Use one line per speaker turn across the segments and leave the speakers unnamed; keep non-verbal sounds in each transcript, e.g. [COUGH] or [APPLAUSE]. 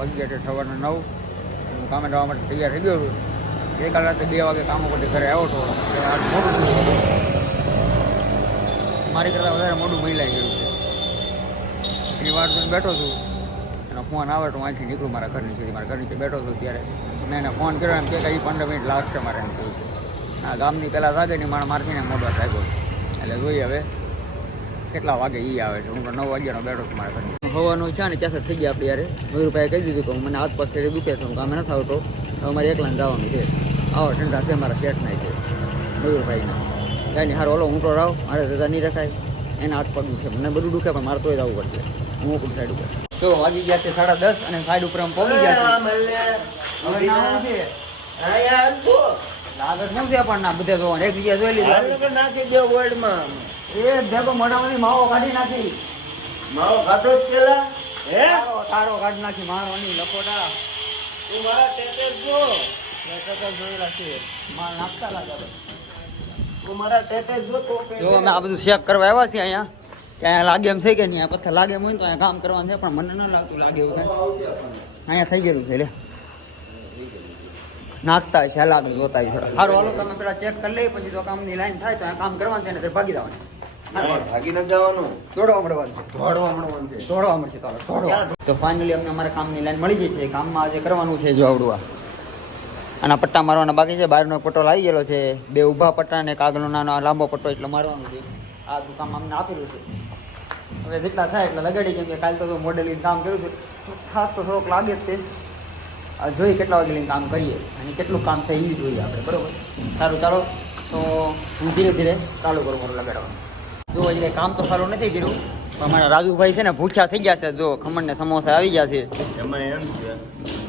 વાગી ગયા છે સવારના નવ. હું કામે જવા માટે તૈયાર થઈ ગયો છું. ગઈકાલ રાતે બે વાગે કામ ઉપરથી ઘરે આવ્યો હતો આજ મોડું મારી કરતાં વધારે મોડું મહિલાઈ ગયું છે. એની વાર જોઈને બેઠો છું. એનો ફોન આવે તો હું અહીંથી નીકળું મારા ઘરની સુધી મારા ઘરની બેઠો છું ત્યારે. મેં એને ફોન કર્યો એમ કે એ પંદર મિનિટ લાગશે મારે એમ કહ્યું છે. આ ગામની પહેલાં લાગે ને મારા મારથીને મોડવા થાય એટલે જોઈએ હવે કેટલા વાગે એ આવે છે. હું તો નવ વાગ્યાનો બેઠો છું મારા ઘરે હવાનું છે ને ત્યાં થઈ ગયા આપણે યારે મયુરભાઈ કહી દીધું કે હું મને હાથ પથેરી દુખે છે હું કામે નથી આવતો અમારે એકલા જવાનું છે. આવો ઠંડા છે મારા પેટ નાય છે મયુરભાઈના કાંઈ હારો ઓલો તો રાવ મારે રજા નહીં રખાય. એના હાથ પગ દુખે મને બધું દુખે પણ મારે તોય જવું પડશે. હું ઉપર સાઈડ ઉપર. તો વાગી ગયા છે સાડા દસ અને સાઈડ ઉપર આમ પહોંચી ગયા છે. શું પણ ના બધે જોવાનું. એક જગ્યા જોઈ લીધું. એ ભેગો મોઢામાંથી માવો કાઢી નાખી. તારો તારો કાઢી નાખી મારો ની લખોટા જોયેલા છે. માલ નાખતા લાગે જો અમે આ બધું ચેક કરવા આવ્યા છીએ અહીંયા. ત્યાં લાગે એમ છે કે નહીં આ પથ્થર લાગે એમ હોય ને તો અહીંયા કામ કરવાનું છે પણ મને ન લાગતું લાગે એવું કાંઈ અહીંયા થઈ ગયેલું છે લે. નાખતા હશે આગળ જોતા હશે. સારું હાલો તમે પેલા ચેક કરી લઈ પછી જો કામની લાઈન થાય તો કામ કરવાનું છે ને તે ભાગી જવાનું. તો ફાઇનલી અમને અમારા કામની લાઈન મળી ગઈ છે. કામમાં આજે કરવાનું છે જો પટ્ટા મારવાના બાકી છે. બહારનો પટ્ટો લાવી ગયેલો છે. બે ઊભા પટ્ટા અને એક આગળનો નાનો લાંબો પટ્ટો એટલો મારવાનો છે. આ દુકાન અમને આપેલું છે. હવે જેટલા થાય એટલા લગાડી. કેમ કે કાલ તો મોડેલિંગ કામ કર્યું છું. ખાસ તો થોડોક લાગે જ તે. આ જોઈએ કેટલા વાગે લઈને કામ કરીએ. અને કેટલું કામ થાય એ જોઈએ આપણે. બરોબર? સારું ચાલો. તો હું ધીરે ધીરે ચાલુ કરું મારું લગાડવાનું. જો હજી કંઈ કામ તો સારું નથી કર્યું. પણ અમારા રાજુભાઈ છે ને ભૂખ્યા થઈ ગયા છે. જો ખમણ ને સમોસા આવી ગયા છે.
એમાં એમ છે.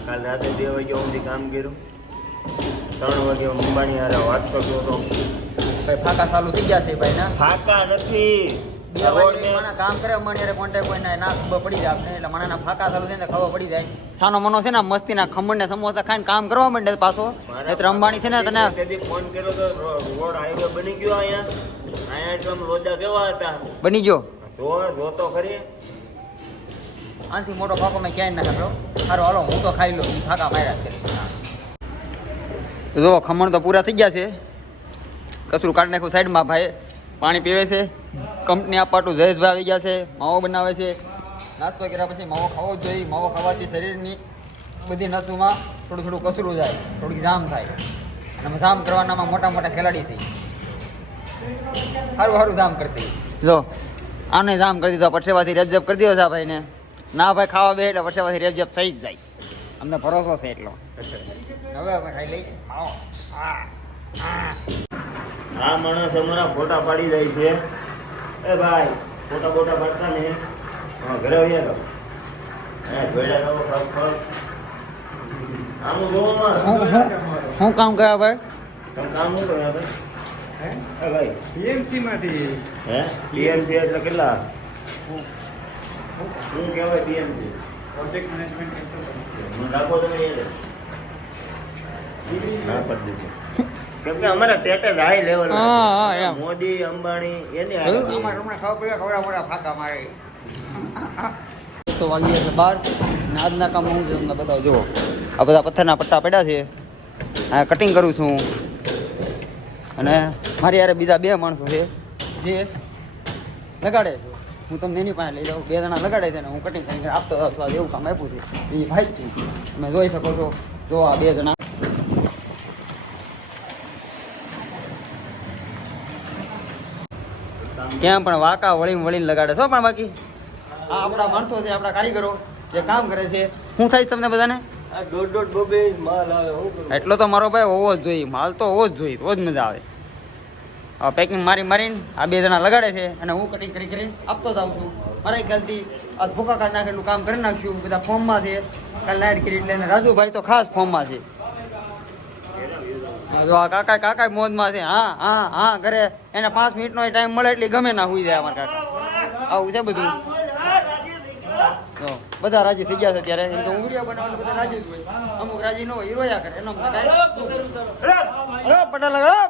કાલ રાતે બે વાગ્યા સુધી કામ કર્યું. ત્રણ વાગે અંબાણી હારે વાત કરતો હતો
ભાઈ ફાકા ચાલુ થઈ ગયા છે ભાઈ ના?
ફાકા નથી.
બે વાગે માણા કામ કરે કોન્ટેક્ટ ના ના ખબર પડી જાય આપણે. એટલે માણાના ફાકા ચાલુ થાય ને ખબર પડી જાય. સાનો મનો છે ને મસ્તીના ખમણ ને સમોસા ખાઈને કામ કરવા માંડે પાછો. એટલે અંબાણી છે ને તને
ફોન કર્યો તો રોડ હાઈવે બની ગયો અહીંયા. અહીંયા લોચા કેવા હતા?
બની ગયો.
જો જોતો ખરી.
આનાથી મોટો ફાકો મેં ક્યાંય ના ખાધો. સારો હાલો હું તો ખાઈ લઉં ફાકા માર્યા છે. જો ખમણ તો પૂરા થઈ ગયા છે. કચરું કાઢી નાખ્યું સાઈડમાં ભાઈ પાણી પીવે છે. કંપની આપવાટું જયેશભાઈ આવી ગયા છે. માવો બનાવે છે. નાસ્તો કર્યા પછી માવો ખાવો જ જોઈએ. માવો ખાવાથી શરીરની બધી નસોમાં થોડું થોડું કચરું જાય. થોડીક જામ થાય. અને જામ કરવાનામાં મોટા મોટા ખેલાડી થઈ સારું સારું જામ કરતી જો આને જામ કરી દીધો પછેવાથી રેબજેબ કરી દીધો છે આ ભાઈને. ના ભાઈ ખાવા બે એટલે પછેવાથી રેબજેબ થઈ જ જાય. અમને ભરોસો છે એટલો. હવે અમે ખાઈ લઈ આ આ
આ માણસ અમારા ફોટા પાડી જાય છે. એ ભાઈ ફોટા ફોટા પાડતા ને. ઘરે આવ્યા તો હું
કામ કર્યા ભાઈ?
કામ શું કર્યા ભાઈ?
PMC માંથી.
હે? પીએમસી એટલે કેટલા? શું કહેવાય પીએમસી
પ્રોજેક્ટ મેનેજમેન્ટ કન્સલ્ટન્ટ
રાખો તમે એ ના પડી દીધું. કેમ કે અમારા ટેટેજ હાઈ લેવલ
હા, હા, એમ.
મોદી અંબાણી એની
હમણાં ખબર પડ્યા ખવડા મોડા ફાકા મારે. તો વાગી છે બાર. નાદના આજના કામ હું છે તમને બતાવું. જુઓ. આ બધા પથ્થરના પટ્ટા પડ્યા છે. આ કટિંગ કરું છું. અને મારી યારે બીજા બે માણસો છે, જે લગાડે છે. હું તમને એની પાસે લઈ જાઉં. બે જણા લગાડે છે ને હું કટિંગ કરીને આપતો જાઉં એવું કામ આપ્યું છે. એ ભાઈ તમે જોઈ શકો છો. જો આ બે જણા. ત્યાં પણ વાંકા વળીને વળીને લગાડે છો પણ બાકી. આ આપણા માણસો છે, આપણા કારીગરો જે કામ કરે છે. શું થાય તમને બધાને?
દોઢ દોઢ બબે માલ
એટલો તો મારો ભાઈ હોવો જ જોઈએ, માલ તો હોવો જ જોઈએ તો જ મજા આવે. હવે પેકિંગ મારી મારીને આ બે જણા લગાડે છે અને હું કટિંગ કરી કરીને આપતો જાઉં છું. મારા ખ્યાલથી આ ભૂકા કાઢ નાખેલું કામ કરી નાખ્યું, બધા ફોર્મમાં છે. કાલ લાઈટ કરી એટલે રાજુભાઈ તો ખાસ ફોર્મમાં છે. જો આ કાકા કાકા મોજમાં છે, હા હા હા, ઘરે એને પાંચ મિનિટનો ટાઈમ મળે એટલે ગમે ના હોઈ જાય અમારા કાકા. આવું છે બધું. બધા રાજી થઈ ગયા છે ત્યારે એમ તો હું બનાવવાનું બધા રાજી હોય. અમુક રાજી ન હોય રોયા કરે. એનો અમને કાંઈ પટેલ ને. ના.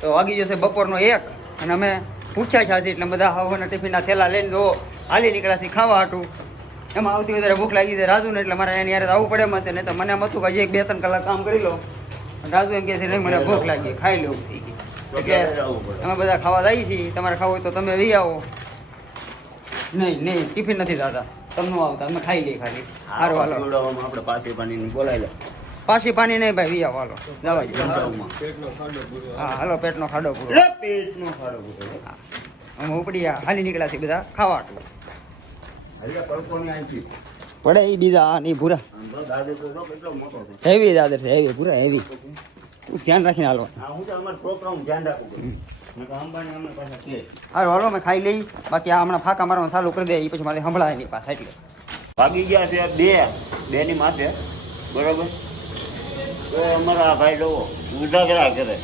તો વાગી જશે બપોરનો એક અને અમે પૂછ્યા છે એટલે બધા હવાના ટિફિનના થેલા લઈને જો હાલી નીકળ્યા છે ખાવા હાટું. એમાં આવતી વધારે ભૂખ લાગી છે રાજુને એટલે મારે એની યાર આવવું પડે મતે નહીં તો મને એમ હતું કે હજી એક બે ત્રણ કલાક કામ કરી લો. રાજુ એમ કહે છે નહીં મને ભૂખ લાગી ખાઈ લેવું થઈ ગયું એટલે અમે બધા ખાવા જઈએ છીએ તમારે ખાવું હોય તો તમે વી આવો. નહીં નહીં ટિફિન નથી દાદા તમને આવતા અમે ખાઈ લઈએ ખાલી. સારું હાલો.
આપણે પાછી પાણીની બોલાવી લે.
પાછી પાણી નહીં ભાઈ વી આવો હાલો. જવા દો.
પંચાવનમાં.
પેટનો ખાડો પૂરો.
હા હાલો પેટનો ખાડો પૂરો.
પેટનો ખાડો પૂરો.
અમે ઉપડી આ હાલી નીકળ્યા છે બધા ખાવા. પડે એ બીજા આ નહીં પૂરા હેવી દાદર છે હેવી પૂરા હેવી ધ્યાન રાખીને હાલો.
હું તો ધ્યાન પાછા કહે.
હાલો હાલો અમે ખાઈ લઈ. બાકી આ હમણાં ફાંકા મારવાનું ચાલુ કરી દે એ પછી મારે સંભળાય નહીં પાછા એટલે.
વાગી ગયા છે બે બે ની માથે. બરોબર? તો અમારા આ ભાઈ લોકો ઉજાગરા કરે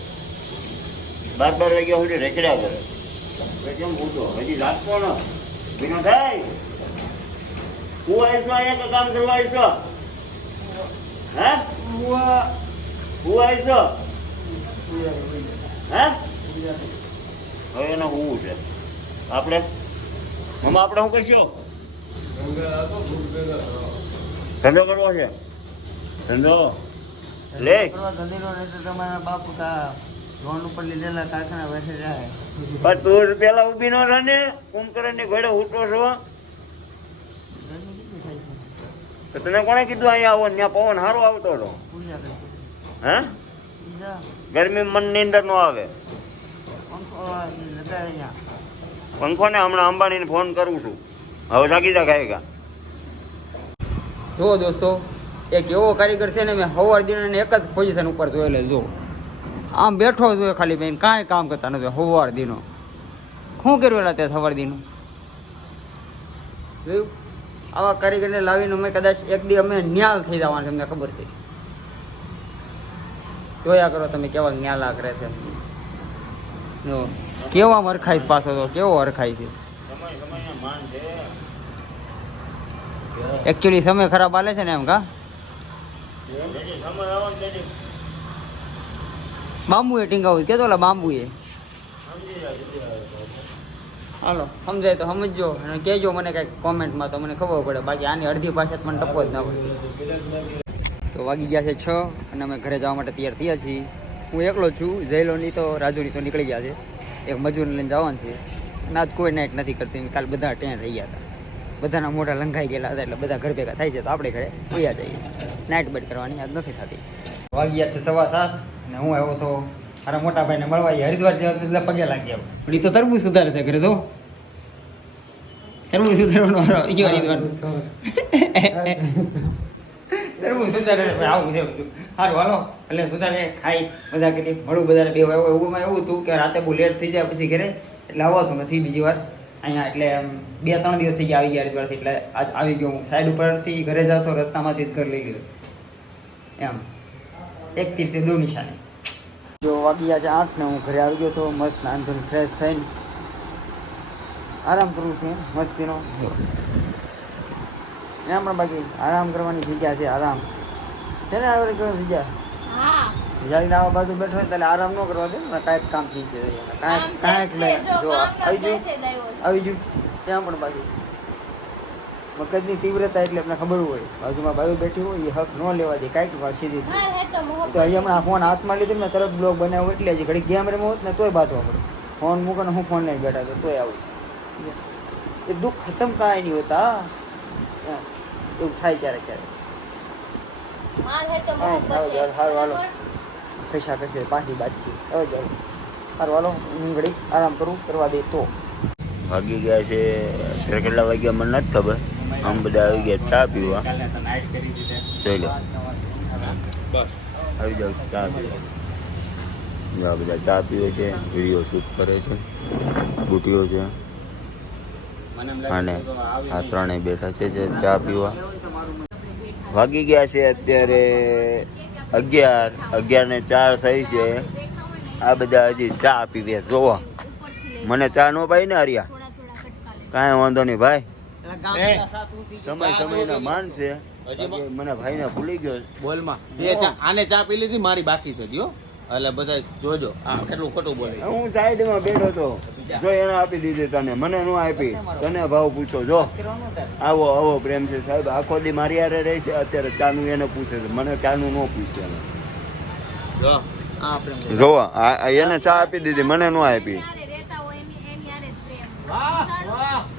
બાર બાર વાગ્યા સુધી રેકડ્યા કરે કેમ ઊંધો હજી લાગતો ન. હું આવીશો અહીંયા કામ કરવા આવીશો હે? હું આવીશો હે? હવે એનો હું છે? આપણે? મમ્મા આપણે શું કરશું. ધંધો કરવો છે? ધંધો? લે.
તમારા બાપુ તા લોન ઉપર લીધેલા કારખાના બેઠે જાય.
તું પેલા ઊભી નો રહે ને. કુંભકરણની ઘોડે ઉઠો છો. તો તને કોણે કીધું અહીંયા આવો ત્યાં પવન સારો આવતો હતો હે? ગરમી મનની અંદર નો આવે. પંખો ને હમણાં અંબાણીને ફોન કરું છું. હવે જાગી જા ખાયગા
જો દોસ્તો એક એવો કારીગર છે ને મેં હવાર દિન એક જ પોઝિશન ઉપર જોયેલો જો આમ બેઠો જોઈએ ખાલી બેન કાંઈ કામ કરતા નથી હવાર દિનો. શું કર્યું તે સવાર દિનો? જોયું? આવા કારીગરને લાવીને અમે કદાચ એક દી અમે ન્યાલ થઈ જવાના છે, અમને ખબર છે. જોયા કરો તમે કેવા ન્યાલા કરે છે. કેવા મરખાઈશ પાછો તો, કેવો હરખાય છે. એકચ્યુઅલી સમય ખરાબ આલે છે ને એમ કા? બાંબુ એ ટીંગાવું કેતો ઓલા બાંબુ એ. હાલો, સમજાય તો સમજજો અને કહેજો મને કંઈક કોમેન્ટમાં તો મને ખબર પડે. બાકી આની અડધી પાસે મને ટપકો જ ના પડે. તો વાગી ગયા છે છ અને અમે ઘરે જવા માટે તૈયાર થયા છીએ. હું એકલો છું, જયલોની તો, રાજુની તો નીકળી ગયા છે. એક મજૂરને લઈને જવાનું છે. અને આજ કોઈ નાઇટ નથી કરતી. કાલ બધા ત્યાં થઈ ગયા હતા. બધાના મોઢા લંઘાઈ ગયેલા હતા એટલે બધા ઘર ભેગા થાય છે તો આપણે ઘરે વયા જઈએ. નાઇટ બેટ કરવાની આજ નથી થતી. વાગી ગયા છે સવા સાત અને હું આવ્યો તો મારા મોટા ભાઈને મળવા એ હરિદ્વાર જેવા પગે લાગી લાગ્યા પણ એ તો તરબૂજ સુધારે છે ઘરે તો. તરબૂજ સુધારવાનો વારો હરિદ્વાર તરબૂજ સુધારે આવું છે બધું. સારું હાલો. એટલે સુધારે, ખાઈ બધા કરી. મળું બધા બે એવું એવું હતું કે રાતે બહુ લેટ થઈ જાય પછી ઘરે. એટલે આવતું નથી બીજી વાર. અહીંયા એટલે બે ત્રણ દિવસ થઈ ગયા આવી ગયા હરિદ્વારથી. એટલે આજ આવી ગયો હું. સાઈડ ઉપરથી ઘરે જાવ તો રસ્તામાંથી જ ઘર લઈ લીધું. એમ. એક તીરથી દો નિશાની. જો વાગ્યા છે આઠ ને હું ઘરે આવી ગયો તો મસ્ત નાનધોન ફ્રેશ થઈને આરામ કરું છું મસ્તીનો. જો એમ પણ બાકી આરામ કરવાની જગ્યા છે આરામ. છે ને આવી કરવાની જગ્યા?
હા.
જ્યારે આવા બાજુ બેઠો હોય ત્યારે આરામ ન કરવા દે ને કાંઈક કામ થઈ છે કાંઈક કાંઈક લે જો આવી ગયું. આવી ગયું. ત્યાં પણ બાકી. મગજની તીવ્રતા એટલે આપણે ખબર હોય. બાજુમાં બાજુ બેઠી હોય એ હક ન લેવા દે કાંઈક વાંચી દીધી તો હજી હમણાં ફોન હાથમાં લીધો ને તરત બ્લોગ બનાવ્યો એટલે હજી ઘડી ગેમ રમો હોત ને તોય બાંધવા પડે. ફોન મૂકો ને હું ફોન લઈને બેઠા તો તોય આવું એ દુઃખ ખતમ કાંઈ નહીં હોતા. એવું થાય ક્યારેક ક્યારેક. હા, હાલો, હાલો. કશા કશે પાછી બાજી હવે જાઓ. સારું હાલો હું ઘડી આરામ કરું કરવા દે તો.
ભાગી ગયા છે અત્યારે કેટલા વાગ્યા મને નથી ખબર. આમ બધા આવી ગયા ચા પીવા. જોઈ લો.
બસ.
આવી જાઉં ચા પીવા. બધા ચા પીવે છે વીડિયો શૂટ કરે છે બુટીઓ છે. અને આ ત્રણેય બેઠા છે જે ચા પીવા. વાગી ગયા છે અત્યારે અગિયાર અગિયાર ને ચાર થઈ છે. આ બધા હજી ચા પીવે જોવા. મને ચા નો ભાઈ ને હરિયા. કાંઈ વાંધો નહીં ભાઈ. સમય સમયના માન છે. મને ભાઈ ને ભૂલી ગયો
બોલમાં. આને ચા પી લીધી મારી બાકી છે જો
એટલે બધા જોજો આ કેટલું ખોટું બોલે હું
હું સાઈડમાં બેઠો હતો. જો એને આપી દીધી તને મને નું આપી. તને ભાવ પૂછો જો. આવો આવો પ્રેમ છે સાહેબ. આખો દી મારી યારે રહે છે અત્યારે ચાનું એને પૂછે છે. મને ચાનું ન પૂછે
જો
એને ચા આપી દીધી મને નો આપી
હારે રહેતા હોય એની એની હારે જ પ્રેમ
વાહ વાહ દોસ્ત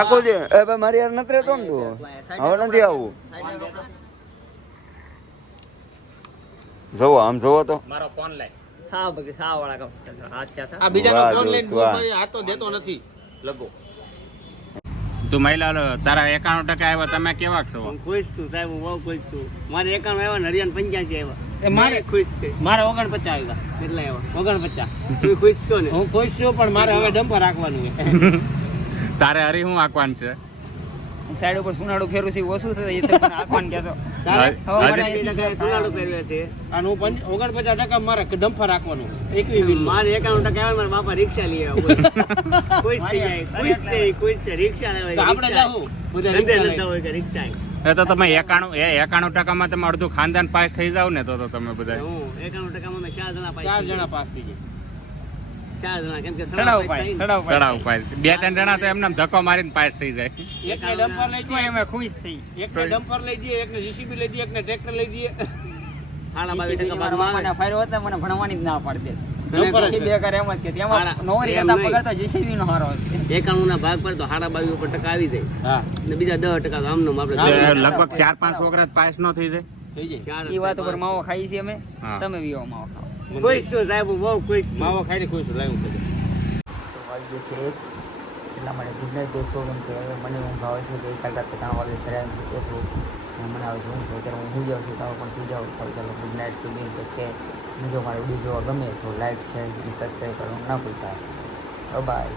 આખો દે. એ ભાઈ મારી યાર નથી રહેતો ને તું. હવે નથી આવું. જોવો આમ જોવો તો.
મારો ફોન લે.
સાવ બગડી સાવ વાળા કમ હાથ છે
આ બીજાનો ફોન લઈને હાથ તો દેતો નથી. લગો.
તું મહિલા તારા એકાણું ટકા આવ્યા તમે કેવા છો?
હું ખુશ છું સાહેબ હું બહુ ખુશ છું. મારે એકાણું આવ્યા ને હરિયાણ પંચ્યાસી આવ્યા.
એ મારે
ખુશ છે.
મારે ઓગણપચાસ આવ્યા.
કેટલા આવ્યા? ઓગણપચાસ. તું ખુશ છો ને?
હું ખુશ છું પણ મારે હવે ડમ્પર રાખવાનું છે. [LAUGHS]
તારે હરી હું આકવાન છે?
સાઈડ ઉપર સુનાડું ફેરું છે ઓછું છે એ તો આકવાન કહેતો
સોનાળું પહેરવે છે.
અને હું પંચ- ઓગણપચાસ ટકા મારે ડમ્પર રાખવાનું. એકવી
મારે એકાણું ટકા આવે મારા બાપા રિક્ષા લઈ આવ્યા [LAUGHS] કોઈ છે કોઈ છે રિક્ષા લેવાય
આપણે જાવું બધા રિક્ષા
હોય કે રિક્ષા
એ તો તમે એકાણું એ એકાણું ટકામાં તમે અડધું ખાનદાન પાસ થઈ જાવ ને તો તો તમે બધા
હું એકાણું ટકામાં મેં ચાર જણા પાસ થઈ
જણા
ગયા.
પાસ થઈ ગયા
ચાર જણા કેમ કે
સડાવ પાય સડાવ પાય
ચડાવ પાસ બે ત્રણ જણા તો એમને ધક્કો મારીને પાસ થઈ જાય.
એકને ડમ્પર લઈ
તો એમાં ખુશ થઈ.
એકને ડમ્પર લઈ દઈએ એકને જીસીબી લઈ દઈએ એકને ટ્રેક્ટર લઈ દઈએ.
સાડા બાવીસ ટકા
મારા.
ભાગમાં
ફાયરો હતા મને ભણવાની જ ના બે
હાડા.
હારો છે.
એકાણું ના ભાગ પર તો સાડા બાવી ઉપર ટકા આવી જાય.
હા.
ને બીજા દસ ટકા તો આમનો આપણે
લગભગ ચાર પાંચ છોકરા પાસ નો થઈ જાય.
થઈ જાય.
ચાર
એ વાત ઉપર માવો ખાઈ છીએ અમે. તમે વિવો માવો ખાઓ.
ખુશ તો સાહેબ બહુ ખુશ છું.
માવો ખાઈને ખુશ લાવ્યું
તો વાગ્યો છે એક એટલા માટે ગુડ નાઇટ દોસ્તો કેમ કે હવે મને ઊંઘ આવે છે ગઈકાલ રાતે ત્રણ વાગે ઘરે આવીને સૂતો હતો અને મને આવે છે. ઊંઘ અત્યારે હું સુઈ જાઉં છું તમે પણ સુઈ જાઓ સારું ચાલો ગુડ નાઇટ સુધી તો કે જો મારે વીડિયો જોવા ગમે તો લાઈક શેર સબસ્ક્રાઈબ કરવાનું ના ભૂલતા. બાય